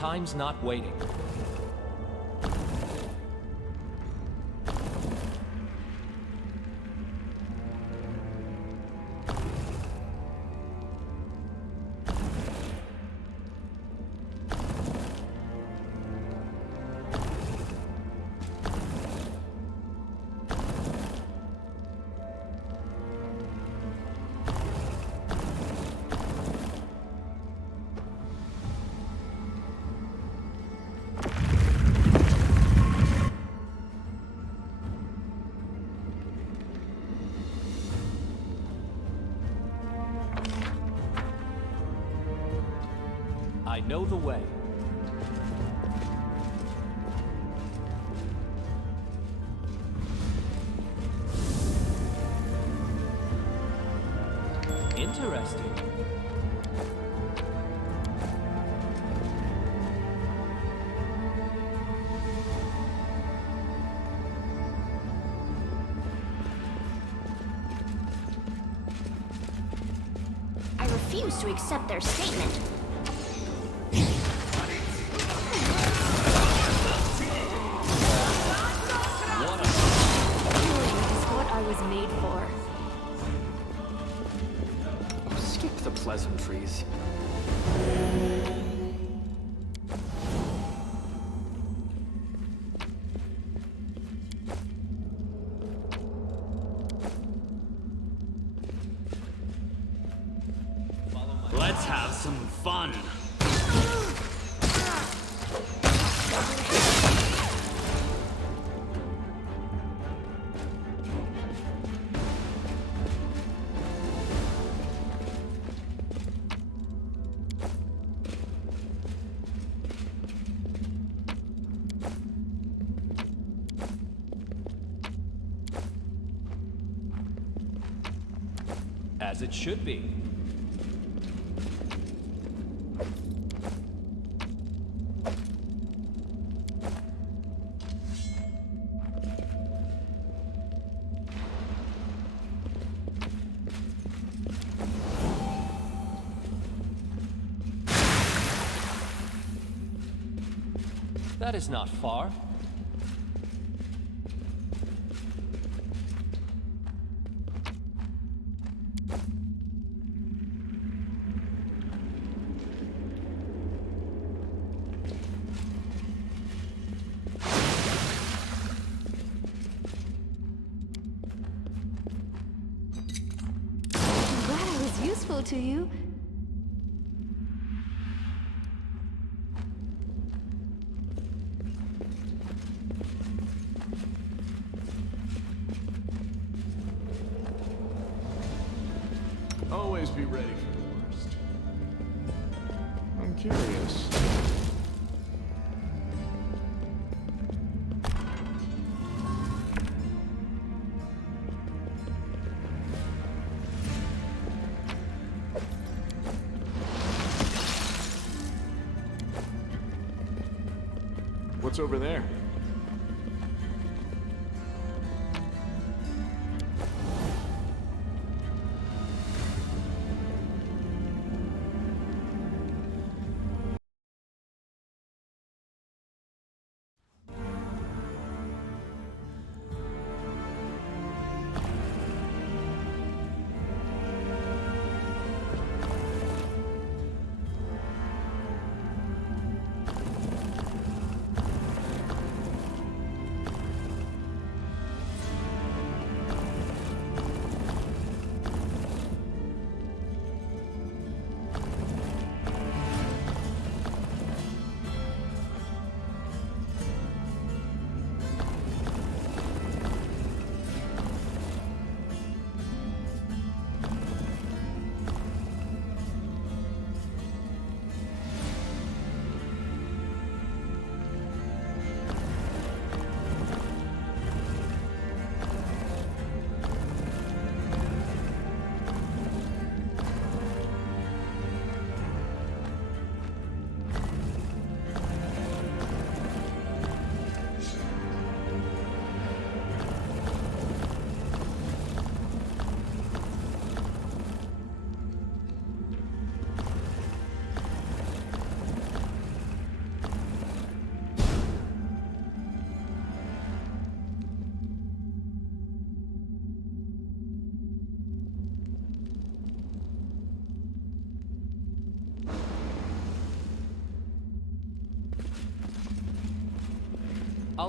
Time's not waiting. I know the way. Interesting. I refuse to accept their statement. Pleasantries. Let's have some fun. As it should be. That is not far. Useful to you. Always be ready for the worst. I'm curious. What's over there?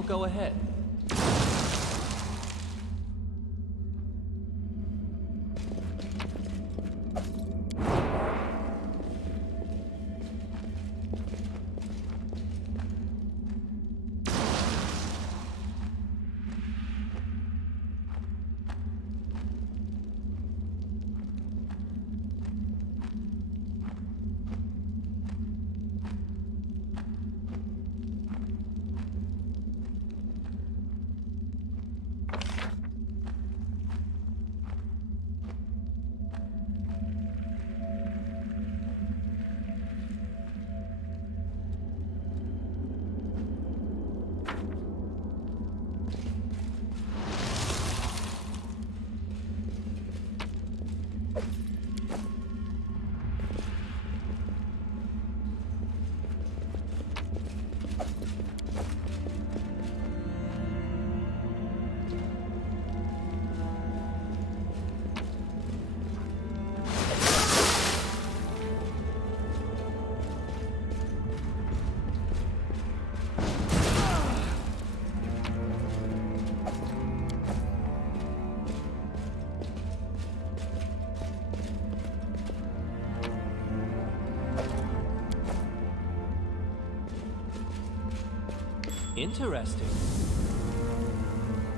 I'll go ahead. Interesting.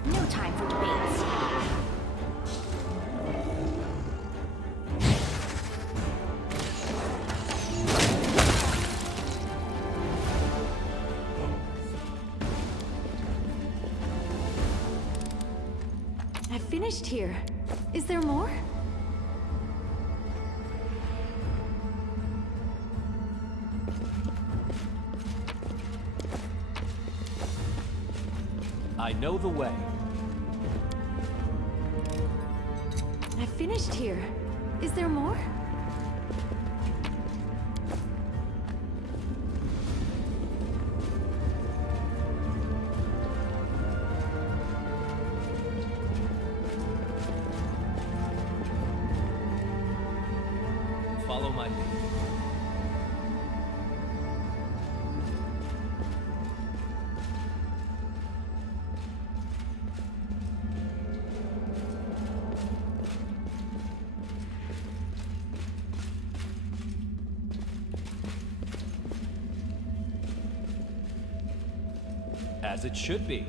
No time for debates. I finished here. Is there more? I know the way. I finished here. Is there more? Follow my lead. As it should be.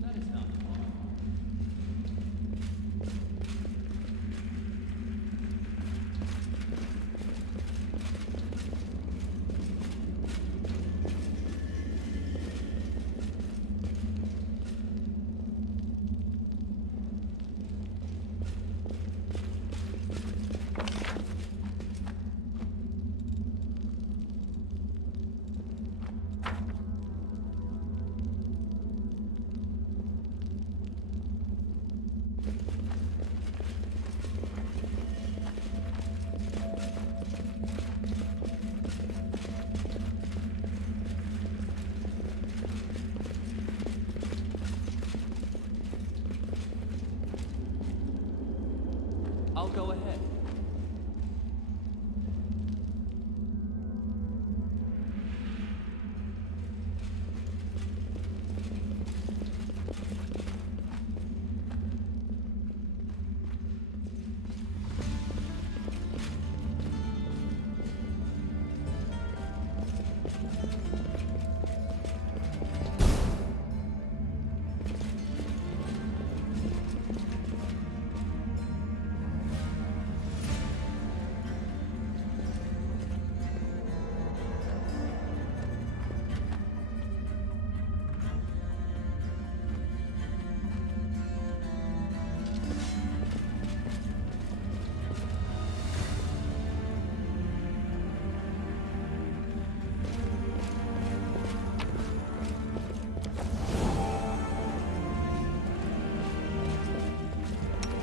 That is not far. I'll go ahead.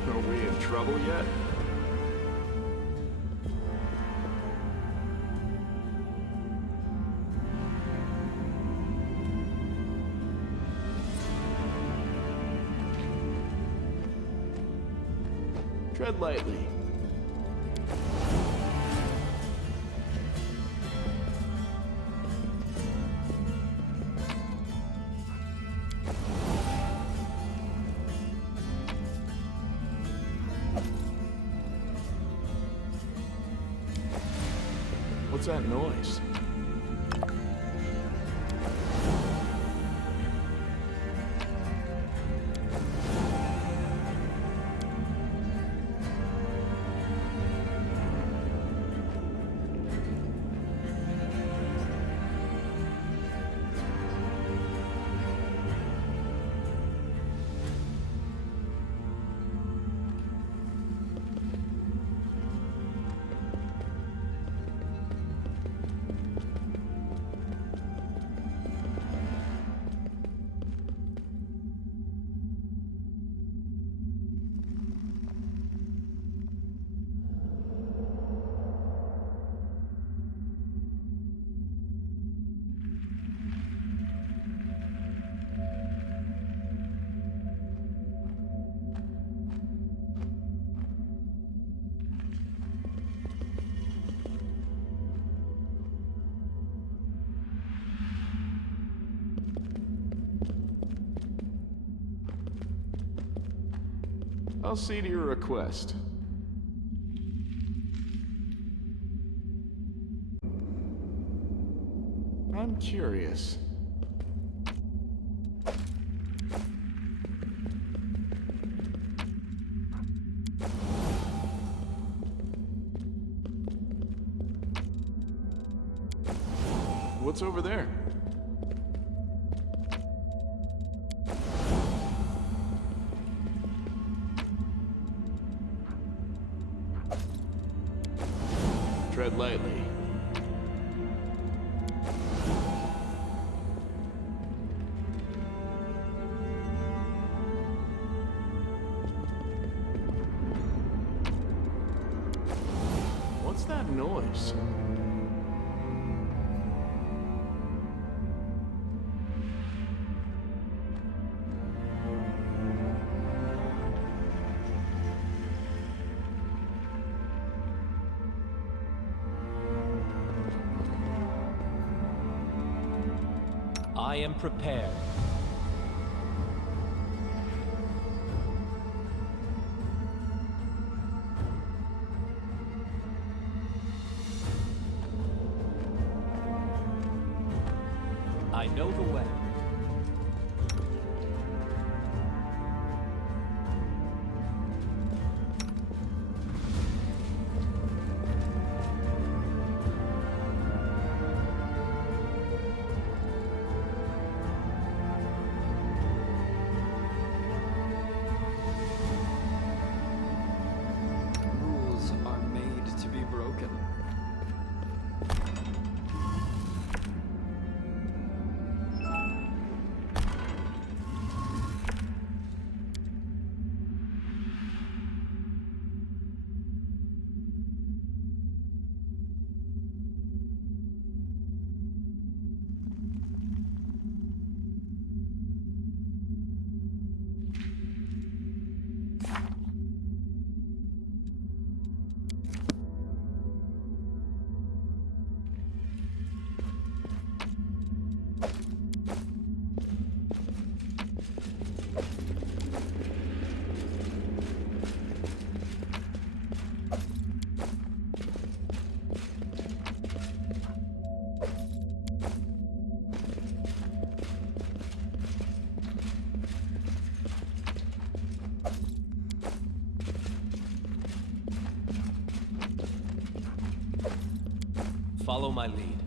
Are we in trouble yet? Tread lightly. What's that noise? I'll see to your request. I'm curious. What's over there? Tread lightly. What's that noise? I am prepared. I know the way. Rules are made to be broken. Follow my lead.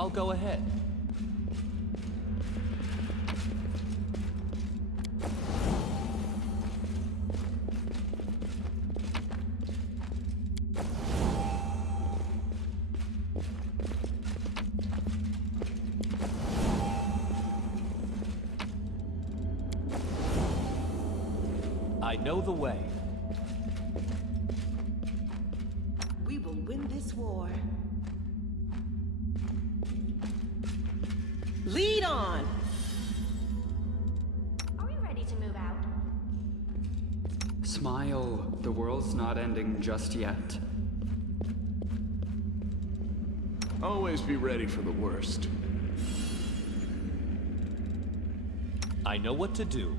I'll go ahead. I know the way. We will win this war. Lead on! Are we ready to move out? Smile. The world's not ending just yet. Always be ready for the worst. I know what to do.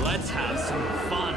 Let's have some fun.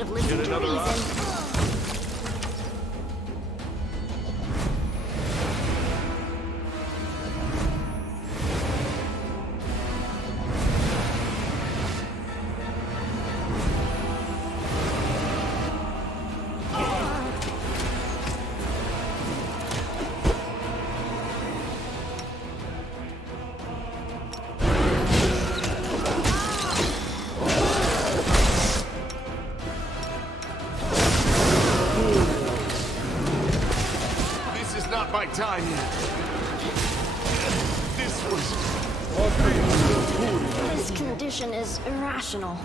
should have listened to reason. This is not my time yet. This was... This condition is irrational.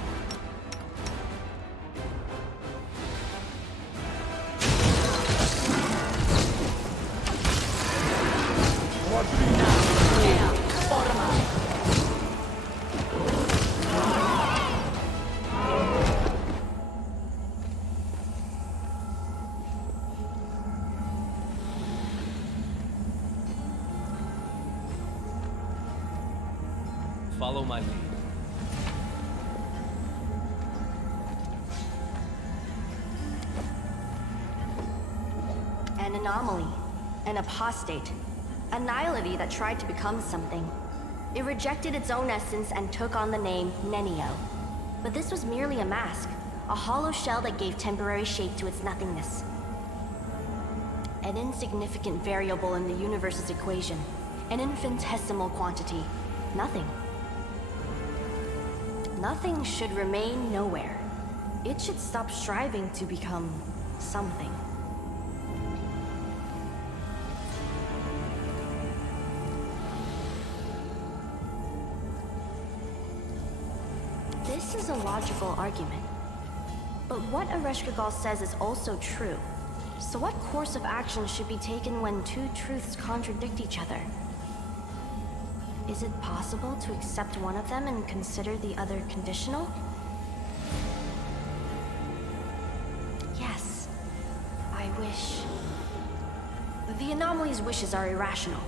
Follow my lead. An anomaly, an apostate, a nihility that tried to become something. It rejected its own essence and took on the name Nenio. But this was merely a mask, a hollow shell that gave temporary shape to its nothingness. An insignificant variable in the universe's equation, an infinitesimal quantity, nothing. Nothing should remain nowhere. It should stop striving to become something. This is a logical argument. But what Ereshkigal says is also true. So what course of action should be taken when two truths contradict each other? Is it possible to accept one of them and consider the other conditional? Yes. I wish. The anomaly's wishes are irrational.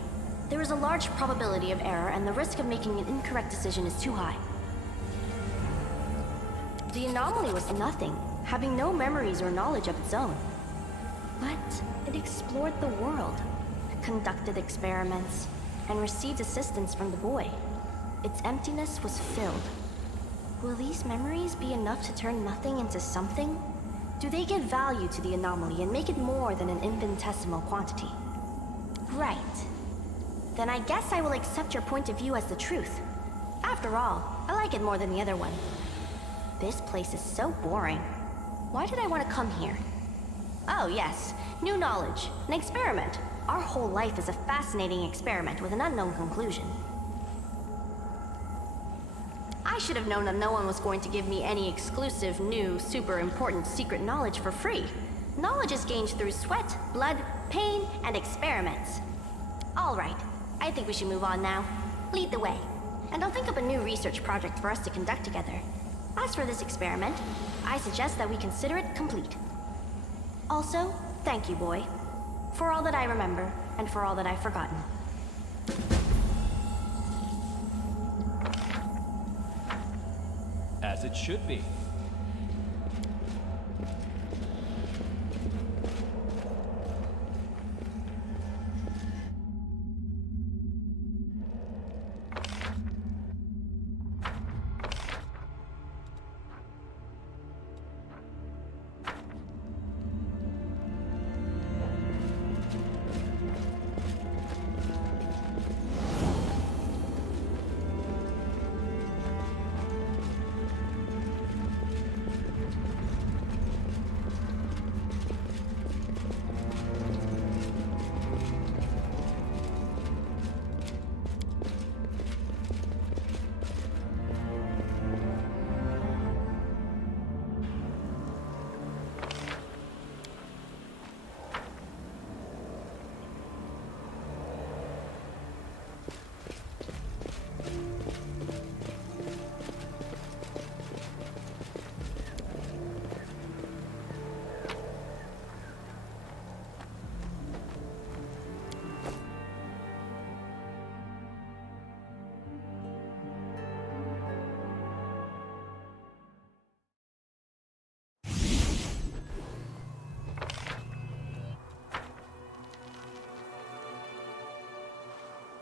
There is a large probability of error, and the risk of making an incorrect decision is too high. The anomaly was nothing, having no memories or knowledge of its own. But it explored the world, conducted experiments, and received assistance from the boy. Its emptiness was filled. Will these memories be enough to turn nothing into something? Do they give value to the anomaly and make it more than an infinitesimal quantity? Right. Then I guess I will accept your point of view as the truth. After all, I like it more than the other one. This place is so boring. Why did I want to come here? Oh yes, new knowledge, an experiment. Our whole life is a fascinating experiment with an unknown conclusion. I should have known that no one was going to give me any exclusive, new, super important secret knowledge for free. Knowledge is gained through sweat, blood, pain, and experiments. All right, I think we should move on now. Lead the way, and I'll think up a new research project for us to conduct together. As for this experiment, I suggest that we consider it complete. Also, thank you, boy. For all that I remember, and for all that I've forgotten. As it should be.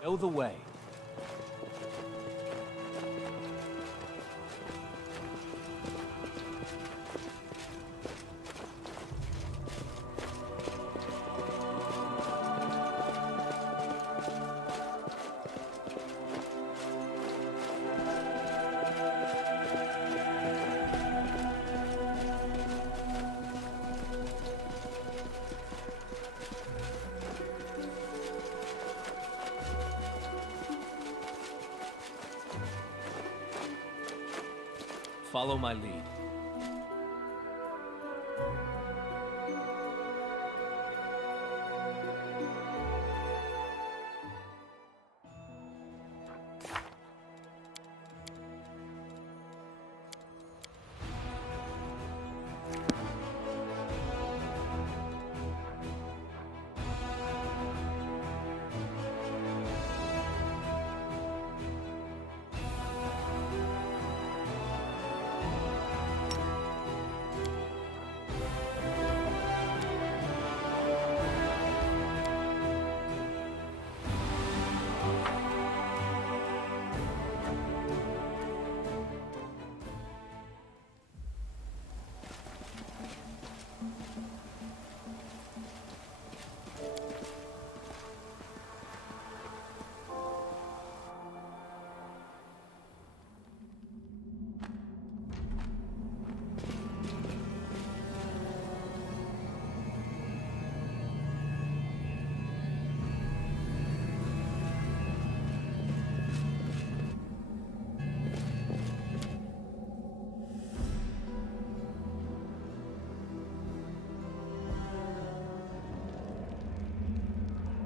Know the way. Follow my lead.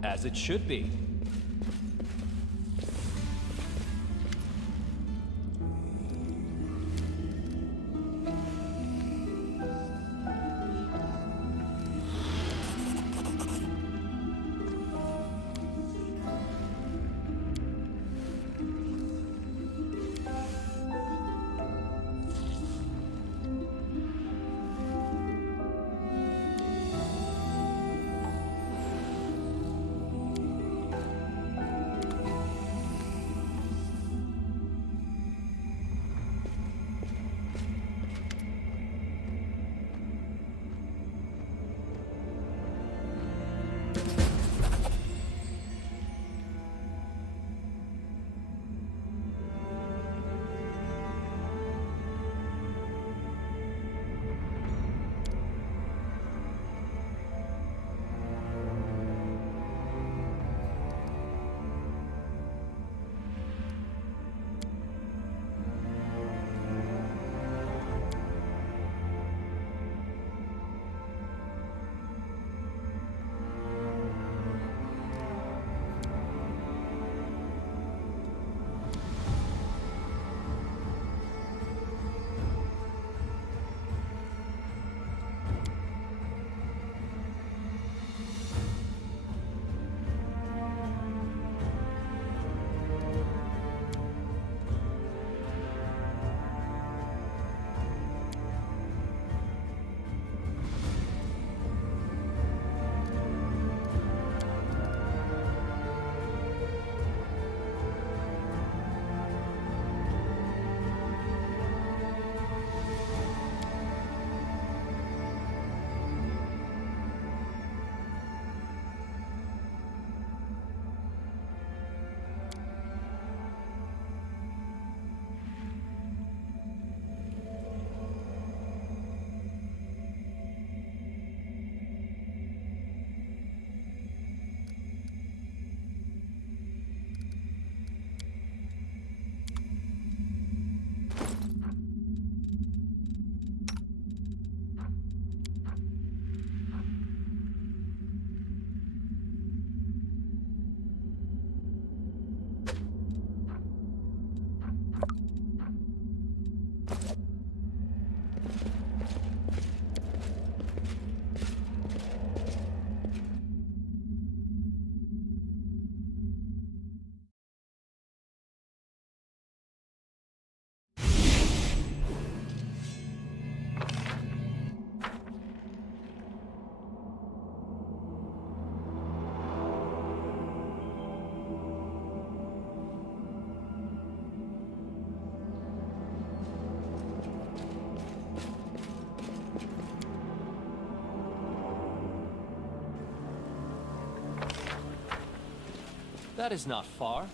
As it should be. That is not far.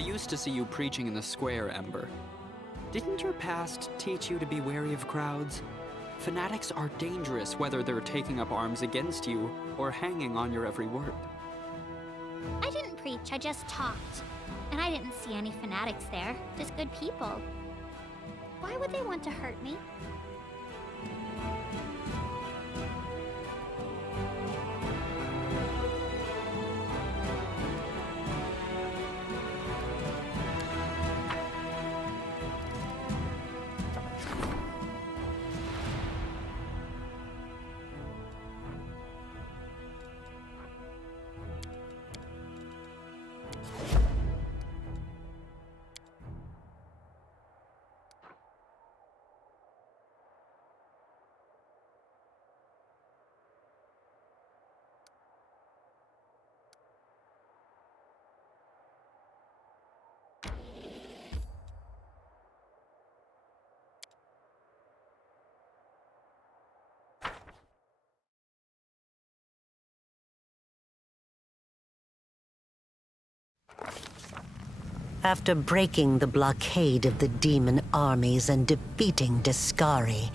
used to see you preaching in the square, Ember. Didn't your past teach you to be wary of crowds? Fanatics are dangerous whether they're taking up arms against you or hanging on your every word. I didn't preach, I just talked. And I didn't see any fanatics there, just good people. Why would they want to hurt me? After breaking the blockade of the demon armies and defeating Discari,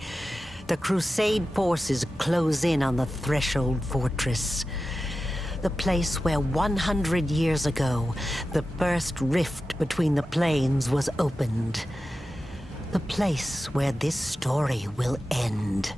the Crusade forces close in on the Threshold Fortress. The place where 100 years ago, the first rift between the planes was opened. The place where this story will end.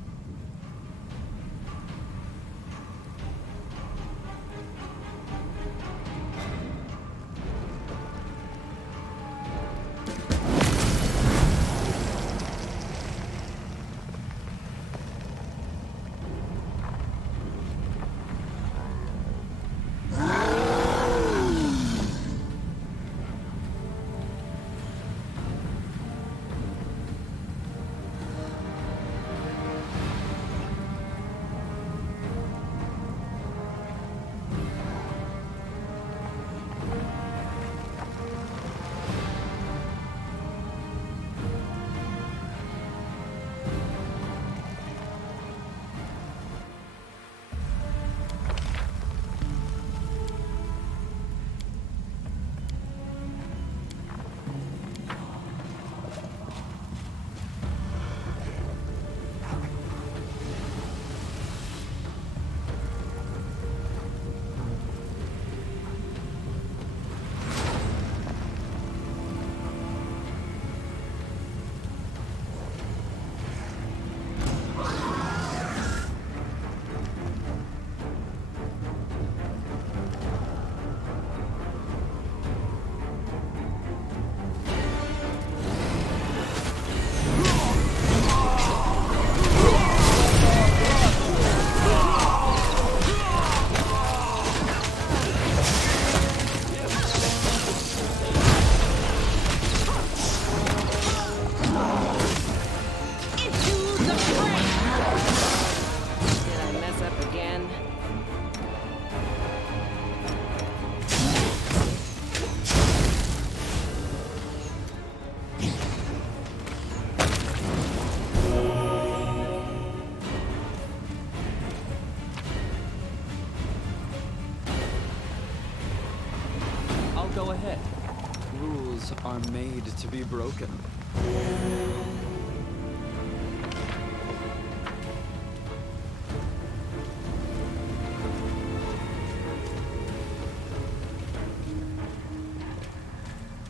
Go ahead. Rules are made to be broken.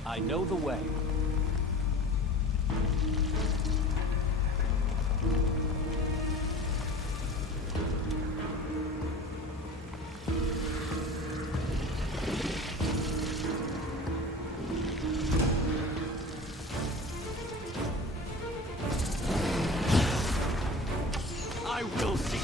I know the way. I will see.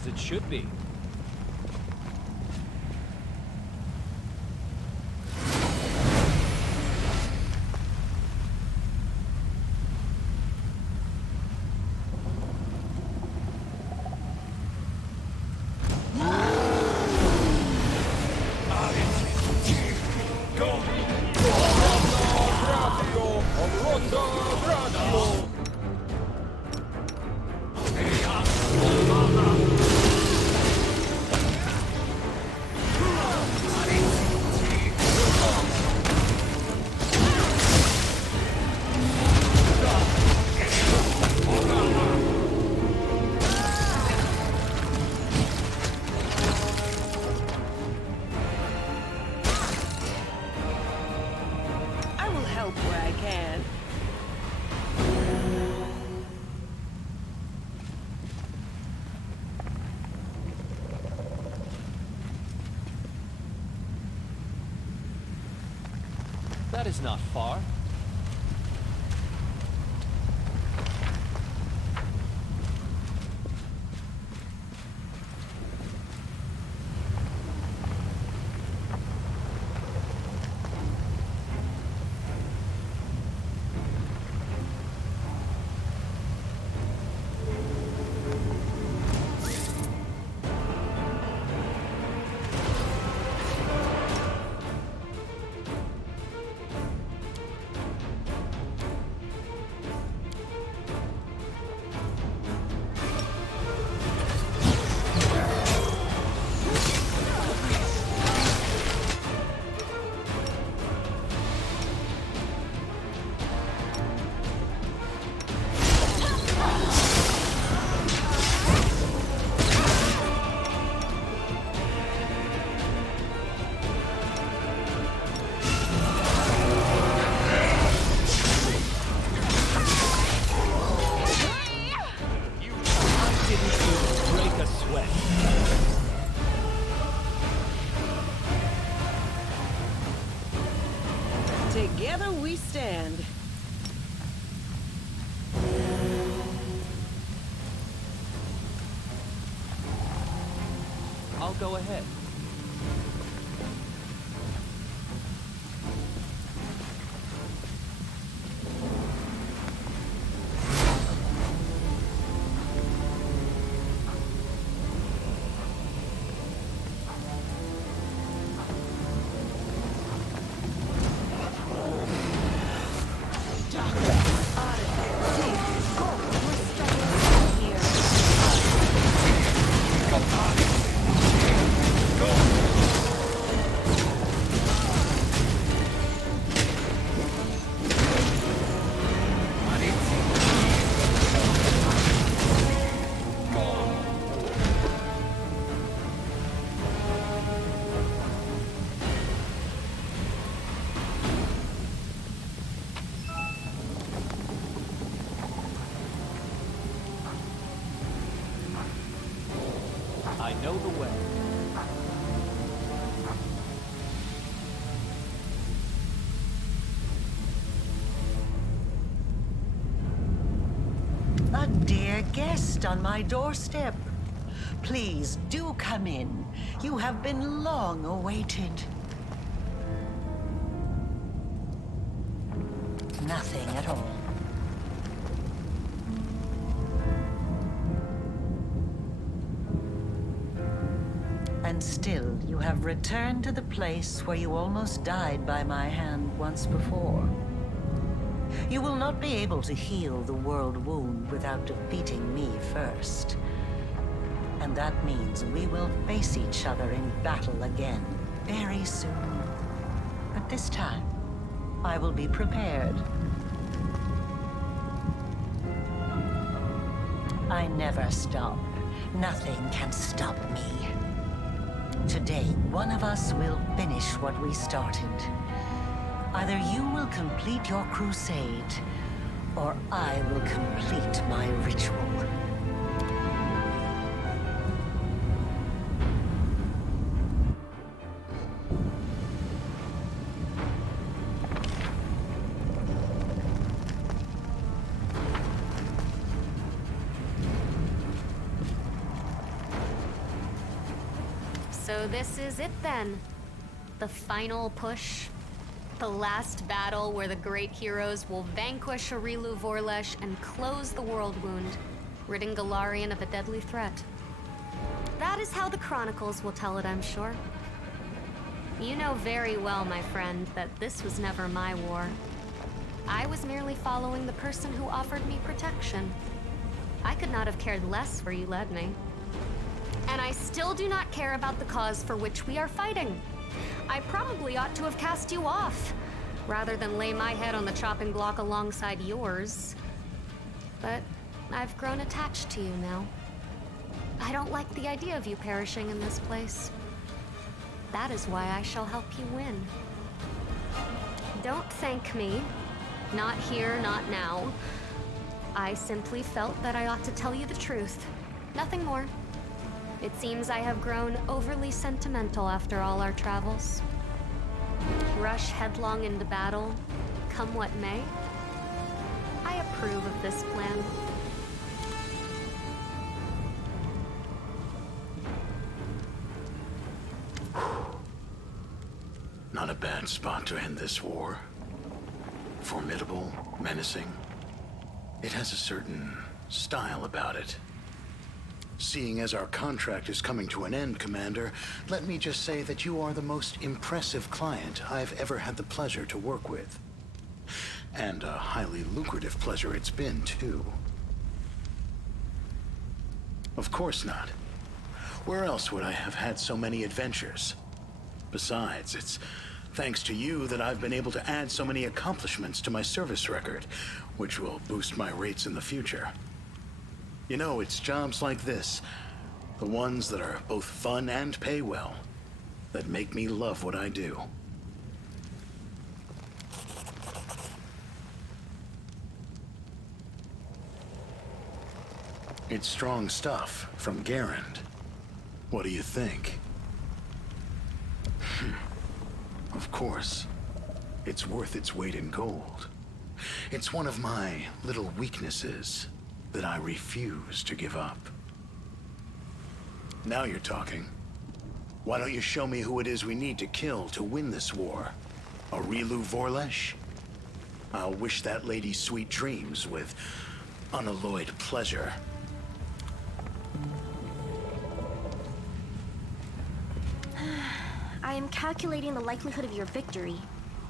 As it should be. I will help where I can. That is not far. Together we stand. I'll go ahead. I know the way. A dear guest on my doorstep. Please do come in. You have been long awaited. Nothing at all. And still, you have returned to the place where you almost died by my hand once before. You will not be able to heal the world wound without defeating me first. And that means we will face each other in battle again very soon. But this time, I will be prepared. I never stop. Nothing can stop me. Today, one of us will finish what we started. Either you will complete your crusade, or I will complete my ritual. So this is it then. The final push. The last battle where the great heroes will vanquish Arilu Vorlesh and close the world wound, ridding Galarian of a deadly threat. That is how the Chronicles will tell it, I'm sure. You know very well, my friend, that this was never my war. I was merely following the person who offered me protection. I could not have cared less where you led me. And I still do not care about the cause for which we are fighting. I probably ought to have cast you off, rather than lay my head on the chopping block alongside yours. But I've grown attached to you now. I don't like the idea of you perishing in this place. That is why I shall help you win. Don't thank me. Not here, not now. I simply felt that I ought to tell you the truth. Nothing more. It seems I have grown overly sentimental after all our travels. Rush headlong into battle, come what may. I approve of this plan. Not a bad spot to end this war. Formidable, menacing. It has a certain style about it. Seeing as our contract is coming to an end, Commander, let me just say that you are the most impressive client I've ever had the pleasure to work with. And a highly lucrative pleasure it's been, too. Of course not. Where else would I have had so many adventures? Besides, it's thanks to you that I've been able to add so many accomplishments to my service record, which will boost my rates in the future. You know, it's jobs like this, the ones that are both fun and pay well, that make me love what I do. It's strong stuff from Garand. What do you think? Of course, it's worth its weight in gold. It's one of my little weaknesses that I refuse to give up. Now you're talking. Why don't you show me who it is we need to kill to win this war? Arilu Vorlesh? I'll wish that lady sweet dreams with unalloyed pleasure. I am calculating the likelihood of your victory.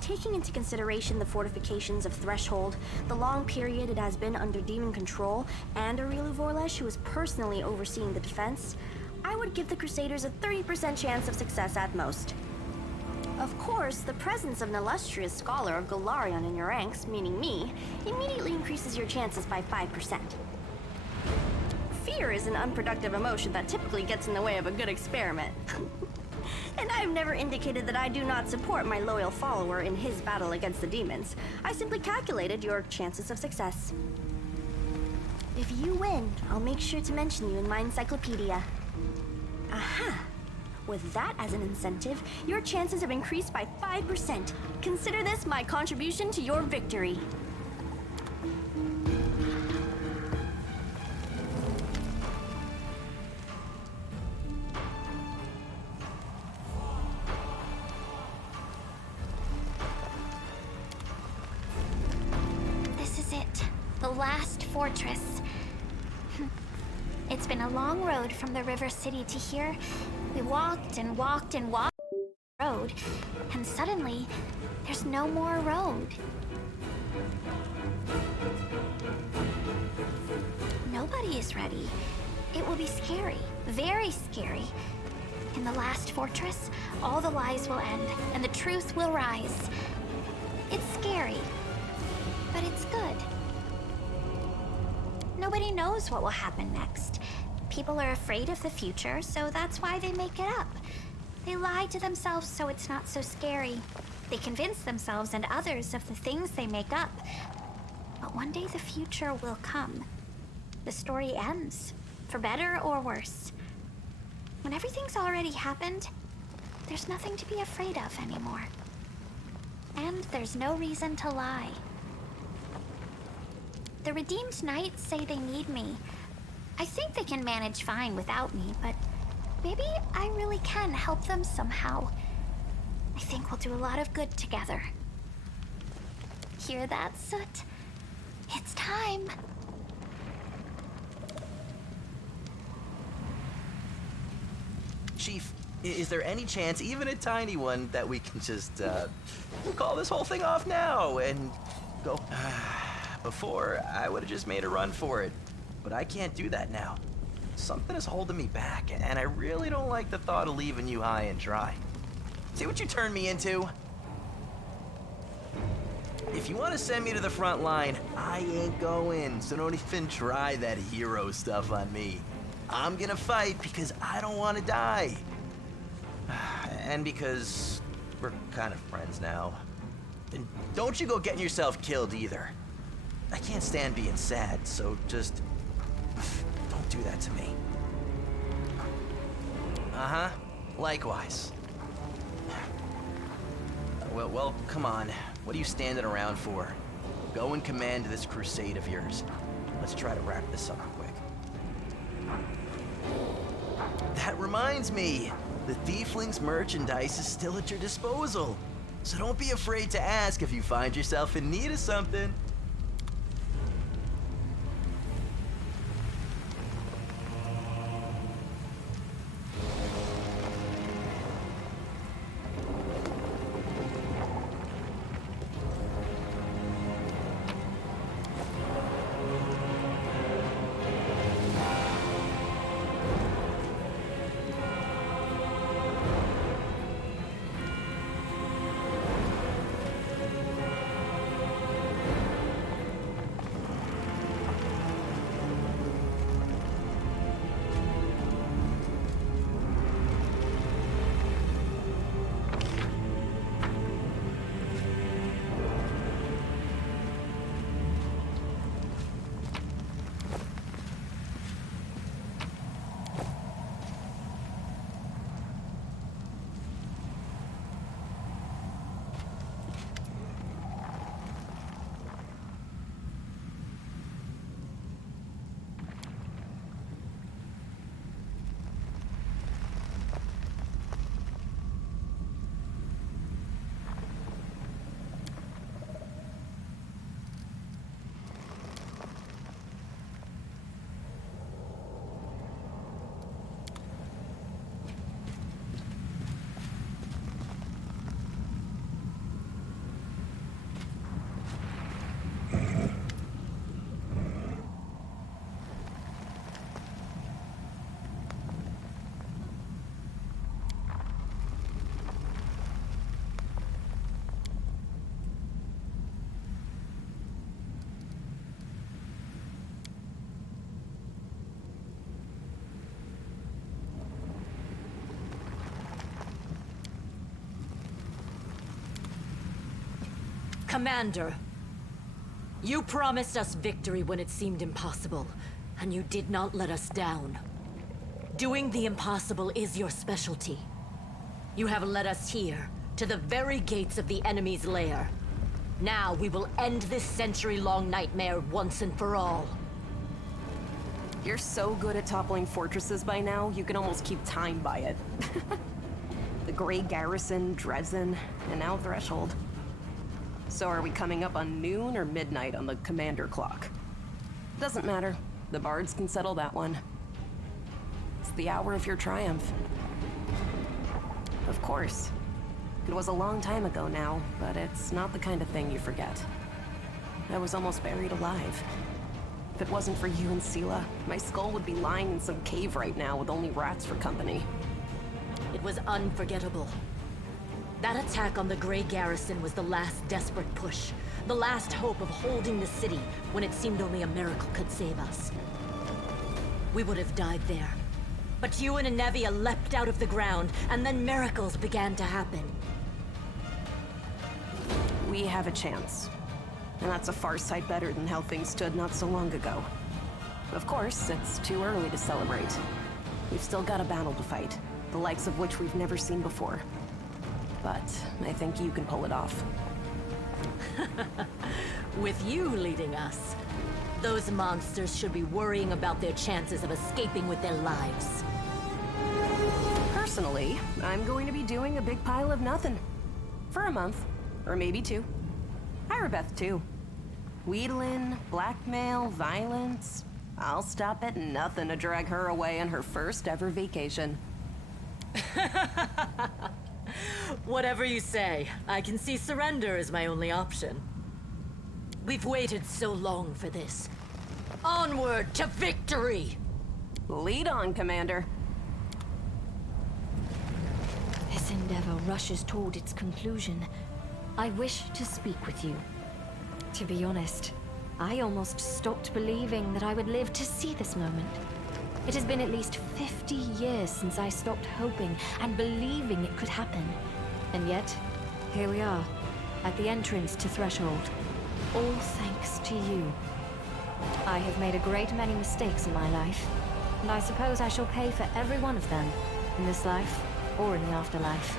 Taking into consideration the fortifications of Threshold, the long period it has been under demon control, and Arilu Vorlesh, who is personally overseeing the defense, I would give the Crusaders a 30% chance of success at most. Of course, the presence of an illustrious scholar of Galarian in your ranks, meaning me, immediately increases your chances by 5%. Fear is an unproductive emotion that typically gets in the way of a good experiment. And I have never indicated that I do not support my loyal follower in his battle against the demons. I simply calculated your chances of success. If you win, I'll make sure to mention you in my encyclopedia. Aha! With that as an incentive, your chances have increased by 5%. Consider this my contribution to your victory. The last fortress. It's been a long road from the river city to here. We walked and walked and walked the road, and suddenly, there's no more road. Nobody is ready. It will be scary, very scary. In the last fortress, all the lies will end, and the truth will rise. It's scary, but it's good. Nobody knows what will happen next. People are afraid of the future, so that's why they make it up. They lie to themselves so it's not so scary. They convince themselves and others of the things they make up. But one day the future will come. The story ends, for better or worse. When everything's already happened, there's nothing to be afraid of anymore. And there's no reason to lie. The Redeemed Knights say they need me. I think they can manage fine without me, but Maybe I really can help them somehow. I think we'll do a lot of good together. Hear that, Soot? It's time. Chief, is there any chance, even a tiny one, that we can just, call this whole thing off now and go? Before, I would have just made a run for it, but I can't do that now. Something is holding me back, and I really don't like the thought of leaving you high and dry. See what you turned me into? If you want to send me to the front line, I ain't going, so don't even try that hero stuff on me. I'm gonna fight because I don't want to die. And because we're kind of friends now. And don't you go getting yourself killed either. I can't stand being sad, so just don't do that to me. Uh-huh, likewise. Well, come on. What are you standing around for? Go and command this crusade of yours. Let's try to wrap this up quick. That reminds me, the Tiefling's merchandise is still at your disposal. So don't be afraid to ask if you find yourself in need of something. Commander, you promised us victory when it seemed impossible, and you did not let us down. Doing the impossible is your specialty. You have led us here, to the very gates of the enemy's lair. Now we will end this century-long nightmare once and for all. You're so good at toppling fortresses by now, you can almost keep time by it. The Grey Garrison, Dresden, and now Threshold. So are we coming up on noon or midnight on the commander clock? Doesn't matter. The bards can settle that one. It's the hour of your triumph. Of course. It was a long time ago now, but it's not the kind of thing you forget. I was almost buried alive. If it wasn't for you and Sela, my skull would be lying in some cave right now with only rats for company. It was unforgettable. That attack on the Grey Garrison was the last desperate push. The last hope of holding the city when it seemed only a miracle could save us. We would have died there. But you and Anevia leapt out of the ground, and then miracles began to happen. We have a chance. And that's a far sight better than how things stood not so long ago. Of course, it's too early to celebrate. We've still got a battle to fight, the likes of which we've never seen before. But I think you can pull it off. With you leading us, those monsters should be worrying about their chances of escaping with their lives. I'm going to be doing a big pile of nothing. For a month, or maybe 2. Hire Beth too. Wheedling, blackmail, violence. I'll stop at nothing to drag her away on her first ever vacation. Whatever you say, I can see surrender as my only option. We've waited so long for this. Onward to victory! Lead on, Commander. This endeavor rushes toward its conclusion. I wish to speak with you. To be honest, I almost stopped believing that I would live to see this moment. It has been at least 50 years since I stopped hoping and believing it could happen. And yet, here we are, at the entrance to Threshold. All thanks to you. I have made a great many mistakes in my life, and I suppose I shall pay for every one of them, in this life or in the afterlife.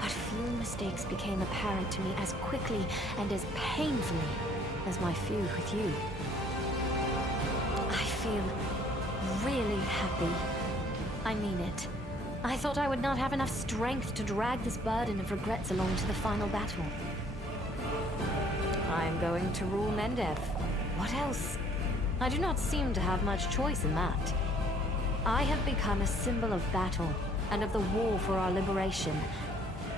But few mistakes became apparent to me as quickly and as painfully as my feud with you. I feel really happy. I mean it. I thought I would not have enough strength to drag this burden of regrets along to the final battle. I am going to rule Mendev. What else? I do not seem to have much choice in that. I have become a symbol of battle and of the war for our liberation.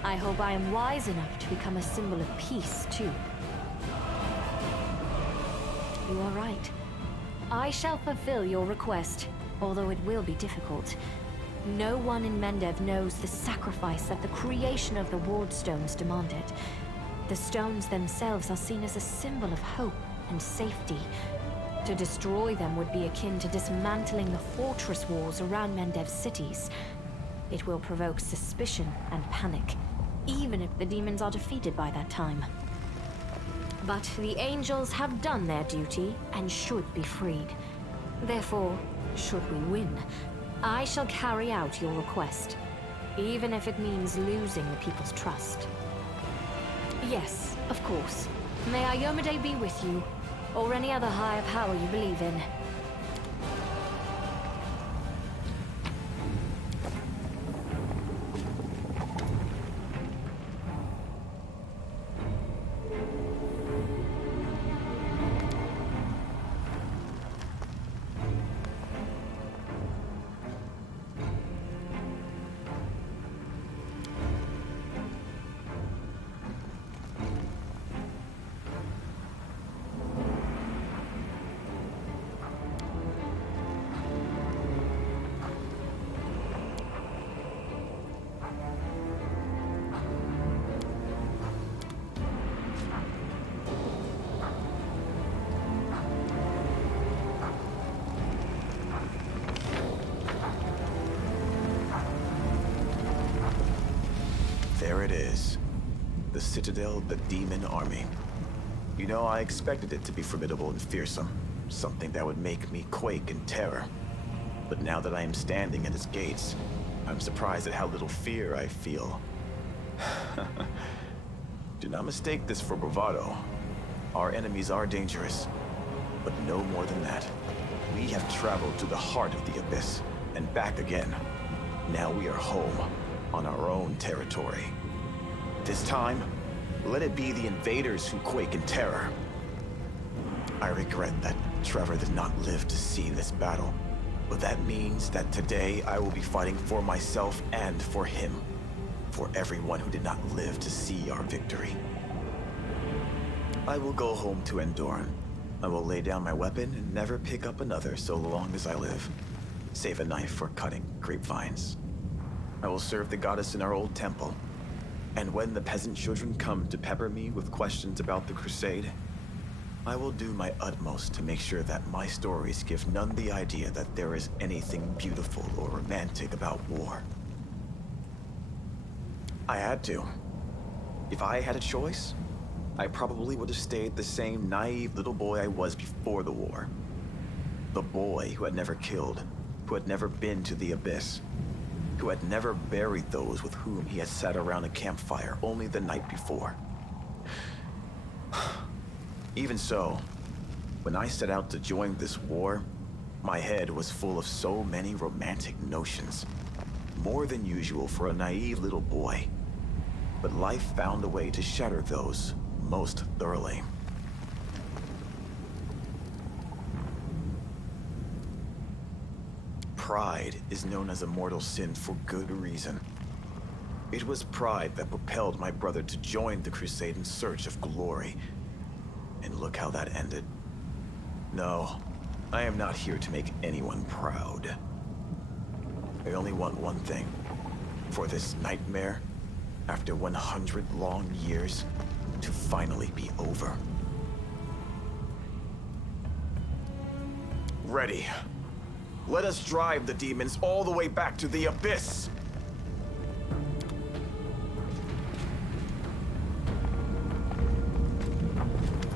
I hope I am wise enough to become a symbol of peace, too. You are right. I shall fulfill your request, although it will be difficult. No one in Mendev knows the sacrifice that the creation of the Ward Stones demanded. The stones themselves are seen as a symbol of hope and safety. To destroy them would be akin to dismantling the fortress walls around Mendev's cities. It will provoke suspicion and panic, even if the demons are defeated by that time. But the angels have done their duty and should be freed. Therefore, should we win, I shall carry out your request, even if it means losing the people's trust. Yes, of course. May Iyomide be with you, or any other higher power you believe in. There it is. The Citadel of the Demon Army. You know, I expected it to be formidable and fearsome. Something that would make me quake in terror. But now that I am standing at its gates, I'm surprised at how little fear I feel. Do not mistake this for bravado. Our enemies are dangerous, but no more than that. We have traveled to the heart of the Abyss, and back again. Now we are home, on our own territory. This time, let it be the invaders who quake in terror. I regret that Trevor did not live to see this battle, but that means that today I will be fighting for myself and for him. For everyone who did not live to see our victory. I will go home to Endorn. I will lay down my weapon and never pick up another so long as I live. Save a knife for cutting grapevines. I will serve the goddess in our old temple. And when the peasant children come to pepper me with questions about the crusade, I will do my utmost to make sure that my stories give none the idea that there is anything beautiful or romantic about war. I had to. If I had a choice, I probably would have stayed the same naive little boy I was before the war. The boy who had never killed, who had never been to the Abyss, who had never buried those with whom he had sat around a campfire only the night before. Even so, when I set out to join this war, my head was full of so many romantic notions. more than usual for a naive little boy. But life found a way to shatter those most thoroughly. Pride is known as a mortal sin for good reason. It was pride that propelled my brother to join the crusade in search of glory. And look how that ended. No, I am not here to make anyone proud. I only want one thing. For this nightmare, after 100 long years, to finally be over. Ready. Let us drive the demons all the way back to the abyss!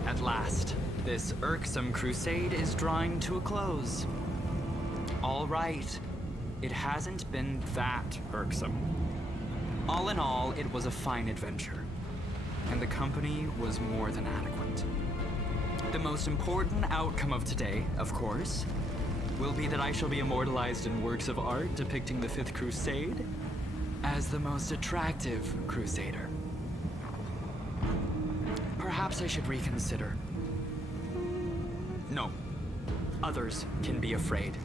At last, this irksome crusade is drawing to a close. All right, it hasn't been that irksome. All in all, it was a fine adventure, and the company was more than adequate. The most important outcome of today, of course, will be that I shall be immortalized in works of art depicting the Fifth Crusade as the most attractive crusader. Perhaps I should reconsider. No, others can be afraid.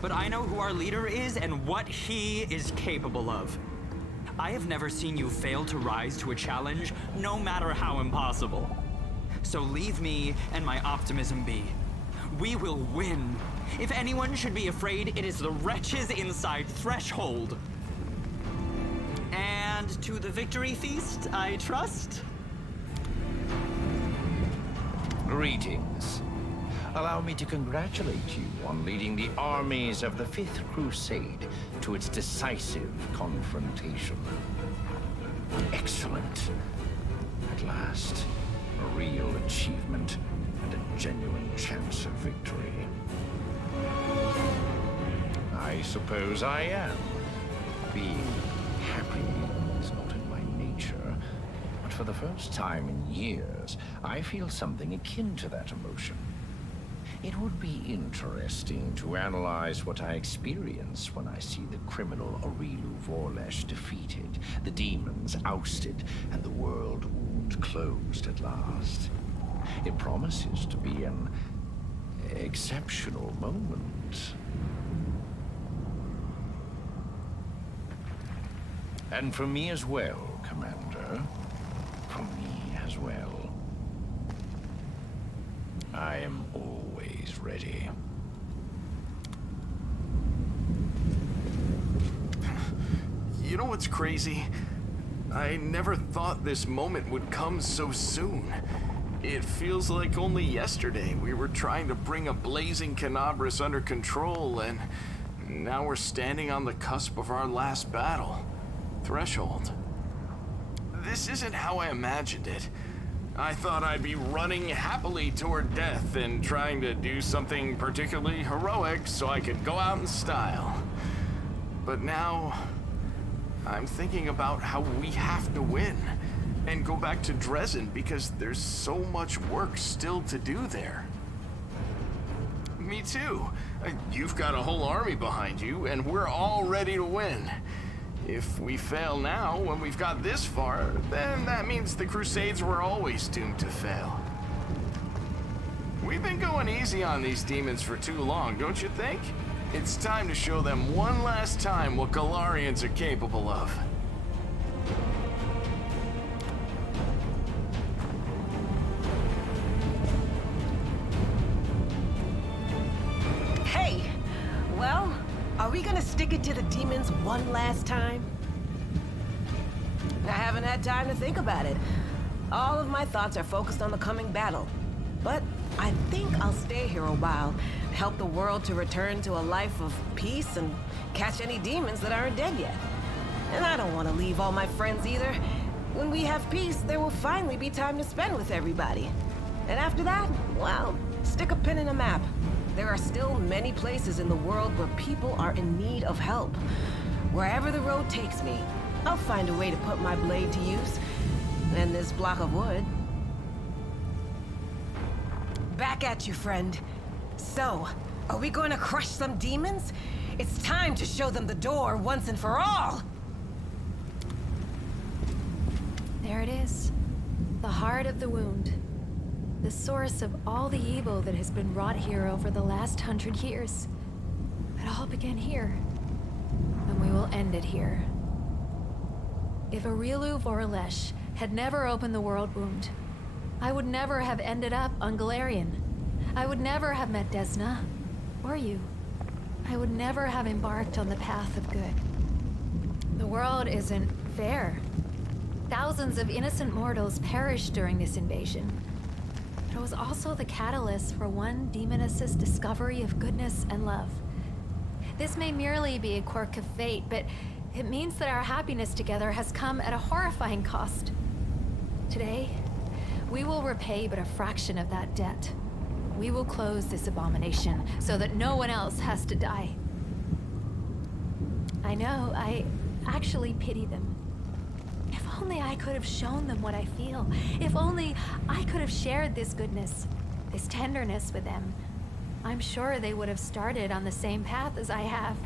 But I know who our leader is and what he is capable of. I have never seen you fail to rise to a challenge, no matter how impossible. So leave me and my optimism be. We will win. If anyone should be afraid, it is the wretches inside Threshold. And to the victory feast, I trust? Greetings. Allow me to congratulate you on leading the armies of the Fifth Crusade to its decisive confrontation. Excellent. At last, a real achievement and a genuine chance of victory. I suppose I am. Being happy is not in my nature, but for the first time in years, I feel something akin to that emotion. It would be interesting to analyze what I experience when I see the criminal Aurilu Vorlesh defeated, the demons ousted, and the world wound closed at last. It promises to be an exceptional moment. And for me as well, Commander. For me as well. I am always ready. You know what's crazy? I never thought this moment would come so soon. It feels like only yesterday we were trying to bring a blazing Canabras under control, and now we're standing on the cusp of our last battle. Threshold. This isn't how I imagined it. I thought I'd be running happily toward death and trying to do something particularly heroic so I could go out in style. But now, I'm thinking about how we have to win and go back to Dresden because there's so much work still to do there. Me too. You've got a whole army behind you, and we're all ready to win. If we fail now, when we've got this far, then that means the Crusades were always doomed to fail. We've been going easy on these demons for too long, don't you think? It's time to show them one last time what Galarians are capable of. Hey! Well, are we gonna stick it to the demons one last time? I haven't had time to think about it. All of my thoughts are focused on the coming battle. But I think I'll stay here a while, help the world to return to a life of peace and catch any demons that aren't dead yet. And I don't want to leave all my friends either. When we have peace, there will finally be time to spend with everybody. And after that, well, stick a pin in a map. There are still many places in the world where people are in need of help. Wherever the road takes me, I'll find a way to put my blade to use. And this block of wood. Back at you, friend. So, are we going to crush some demons? It's time to show them the door once and for all! There it is. The heart of the wound. The source of all the evil that has been wrought here over the last 100 years. It all began here. And we will end it here. If Aurilu Vorlesh had never opened the world wound, I would never have ended up on Galarian. I would never have met Desna. Or you. I would never have embarked on the path of good. The world isn't fair. Thousands of innocent mortals perished during this invasion. But it was also the catalyst for one demoness's discovery of goodness and love. This may merely be a quirk of fate, but it means that our happiness together has come at a horrifying cost. Today, we will repay but a fraction of that debt. We will close this abomination so that no one else has to die. I know, I actually pity them. If only I could have shown them what I feel. If only I could have shared this goodness, this tenderness with them. I'm sure they would have started on the same path as I have.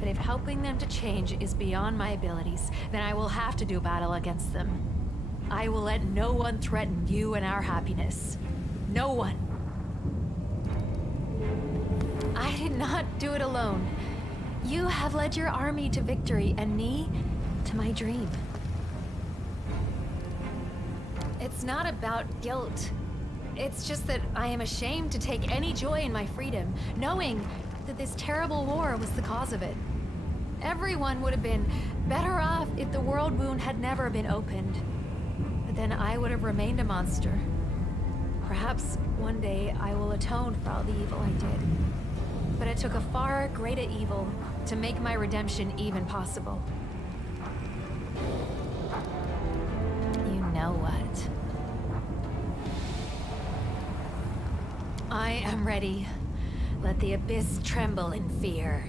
But if helping them to change is beyond my abilities, then I will have to do battle against them. I will let no one threaten you and our happiness. No one. I did not do it alone. You have led your army to victory, and me to my dream. It's not about guilt. It's just that I am ashamed to take any joy in my freedom, knowing that this terrible war was the cause of it. Everyone would have been better off if the world wound had never been opened. But then I would have remained a monster. Perhaps one day I will atone for all the evil I did. But it took a far greater evil to make my redemption even possible. You know what? I am ready. Let the abyss tremble in fear.